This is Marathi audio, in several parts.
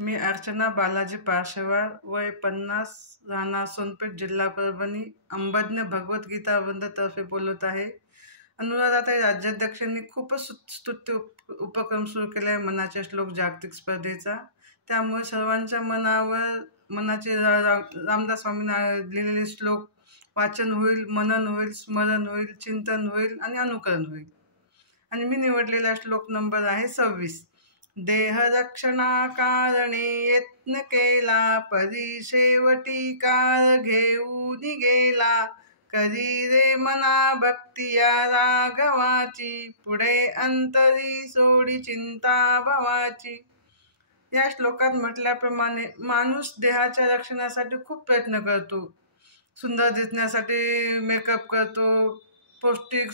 मी अर्चना बालाजी पार्शेवार, वय 50, राहणार सोनपेठ, जिल्हा परभणी. अंबज्ञ भगवद्गीता वृंदतर्फे बोलत आहे. अनुराधाताई राज्याध्यक्षांनी खूपच स्तुत्य उपक्रम सुरू केला आहे मनाचे श्लोक जागतिक स्पर्धेचा. त्यामुळे सर्वांच्या मनाचे रामदास स्वामींना लिहिलेले श्लोक वाचन होईल, मनन होईल, स्मरण होईल, चिंतन होईल आणि अनुकरण होईल. आणि मी निवडलेला श्लोक नंबर आहे 26. देह रक्षणाकारणे यत्न केला, परी शेवटी कार घेऊन गेला. करी रे मना भक्ती या राघवाची, पुढे अंतरी सोडी चिंता भवाची. या श्लोकात म्हटल्याप्रमाणे माणूस देहाच्या रक्षणासाठी खूप प्रयत्न करतो. सुंदर दिसण्यासाठी मेकअप करतो, पौष्टिक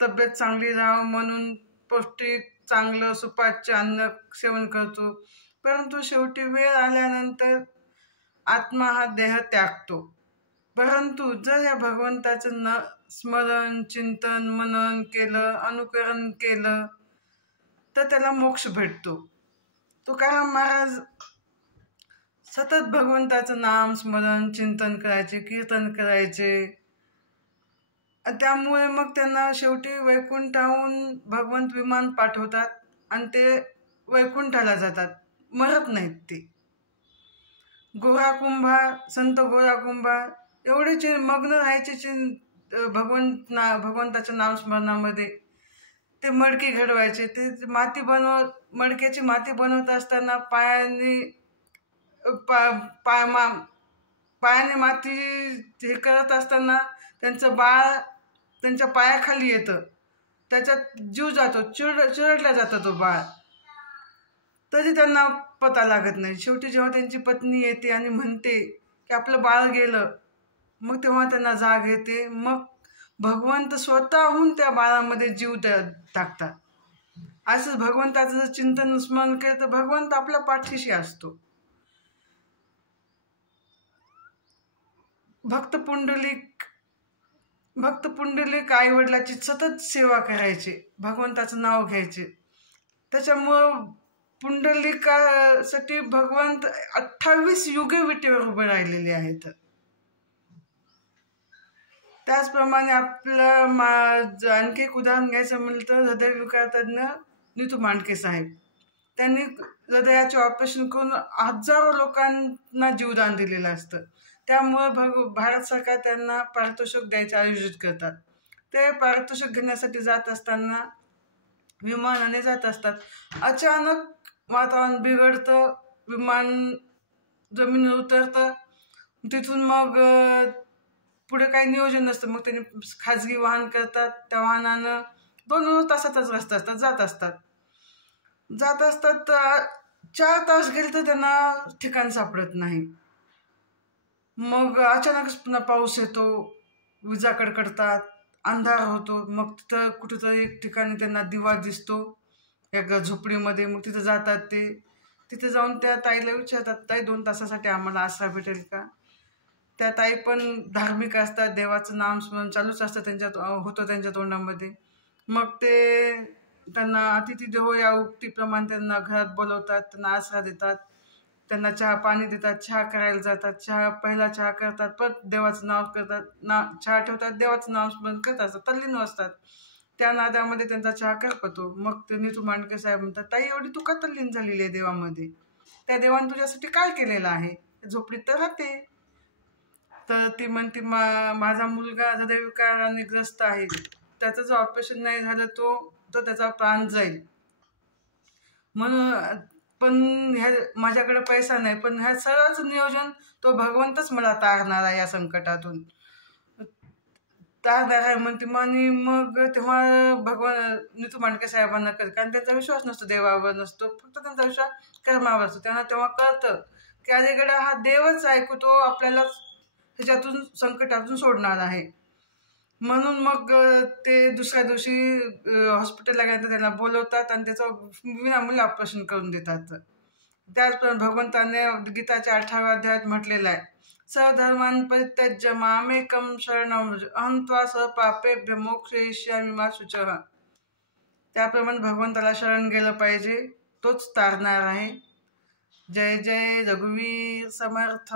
तब्येत चांगली राहावं म्हणून पौष्टिक चांगलं सुपाच्य अन्न सेवन करतो. परंतु शेवटी वेळ आल्यानंतर आत्मा हा देह त्यागतो. परंतु जर या भगवंताचं स्मरण, चिंतन, मनन केलं, अनुकरण केलं तर त्याला मोक्ष भेटतो. तुकाराम महाराज सतत भगवंताचं नाम, स्मरण, चिंतन करायचे, कीर्तन करायचे. त्यामुळे मग त्यांना शेवटी वैकुंठाहून भगवंत विमान पाठवतात आणि ते वैकुंठाला जातात, मरत नाहीत ते. गोरा कुंभार, संत गोरा कुंभार एवढे मग्न राहायचे भगवंताच्या नामस्मरणामध्ये. ते मडकी घडवायचे, ते मडक्याची माती बनवत असताना पायाने माती हे करत असताना त्यांचं बाळ त्यांच्या पायाखाली येतं, त्याच्यात जीव जातो, चिरडला जातो तो बाळ. तरी त्यांना पता लागत नाही. शेवटी जेव्हा त्यांची पत्नी येते आणि म्हणते की आपलं बाळ गेलं, मग तेव्हा त्यांना जाग येते. मग भगवंत स्वतःहून त्या बाळामध्ये जीव टाकतात. असंच भगवंताचं जर चिंतन स्मरण केलं तर भगवंत आपल्या पाठीशी असतो. भक्त पुंडलिक आई वडिलाची सतत सेवा करायचे, भगवंताचं नाव घ्यायचे. त्याच्यामुळं पुंडलिकासाठी भगवंत 28 युगे विटेवर उभे राहिलेले आहेत. त्याचप्रमाणे आपलं आणखी एक उदाहरण घ्यायचं म्हटलं तर हृदयविकार तज्ञ नीतू मांडके साहेब. त्यांनी हृदयाचे ऑपरेशन करून हजारो लोकांना जीवदान दिलेलं असतं. त्यामुळे भारत सरकार त्यांना पारितोषिक द्यायचे आयोजित करतात. ते पारितोषिक घेण्यासाठी जात असताना विमानाने जात असतात. अचानक वातावरण बिघडतं, विमान जमिनीवर उतरतं. तिथून मग पुढे काही नियोजन नसतं. मग त्यांनी खाजगी वाहन करतात. त्या वाहनानं 2 तासातच रस्ता असतात, जात असतात 4 तास गेले तर त्यांना ठिकाण सापडत नाही. मग अचानकच पुन्हा पाऊस येतो, विजा कडकडतात, अंधार होतो. मग तिथं कुठेतरी एक ठिकाणी त्यांना दिवा दिसतो एका झोपडीमध्ये. मग तिथं जातात ते. तिथे जाऊन त्या ताईला विचारतात, ताई 2 तासासाठी आम्हाला आसरा भेटेल का? त्या ताई पण धार्मिक असतात, देवाचं नाम स्मरण चालूच असतं होतं त्यांच्या तोंडामध्ये. मग ते त्यांना अतिथी देवो या उक्तीप्रमाणे त्यांना घरात बोलवतात, त्यांना आसरा देतात, त्यांना चहा पाणी देतात, चहा करायला जातात. पहिला चहा करतात, परत देवाचं नाव करतात, चहा ठेवतात, देवाचं नाव स्मरण करतात, तल्लीन असतात. त्या नादामध्ये त्यांचा चहा करपतो. मग ते नीतू मांडके साहेब म्हणतात, ताई एवढी तू का तल्लीन झालेली आहे देवामध्ये? त्या देवाने तुझ्यासाठी काय केलेलं आहे? झोपडीत तर राहते. तर ती म्हणते, माझा मुलगा हृदयविकाराने ग्रस्त आहे, त्याचं जर ऑपरेशन नाही झालं तर त्याचा प्राण जाईल. म्हणून पण माझ्याकडे पैसा नाही, पण ह्या सगळंच नियोजन तो भगवंतच मला तारणार आहे या संकटातून. तारणार आहे म्हणते. मग तेव्हा नीतू मांडके साहेबांना कारण त्यांचा विश्वास नसतो, देवावर नसतो, फक्त त्यांचा विश्वास कर्मावर असतो. त्यांना तेव्हा कळतं की अलीकडे हा देवच ऐकतो, आपल्याला ह्याच्यातून संकटातून सोडणार आहे. म्हणून मग ते दुसऱ्या दिवशी हॉस्पिटलला गेल्यानंतर त्यांना बोलवतात आणि त्याचं विनामूल्य ऑपरेशन करून देतात. त्याचप्रमाणे भगवंताने गीताच्या 18व्या अध्यायात म्हटलेलं आहे, सर्वधर्मान् परित्यज्य मामेकं शरणं व्रज अहं त्वा सर्वपापेभ्यो मोक्षयिष्यामि मा शुचः. त्याप्रमाणे भगवंताला शरण गेलं पाहिजे, तोच तारणार आहे. जय जय रघुवीर समर्थ.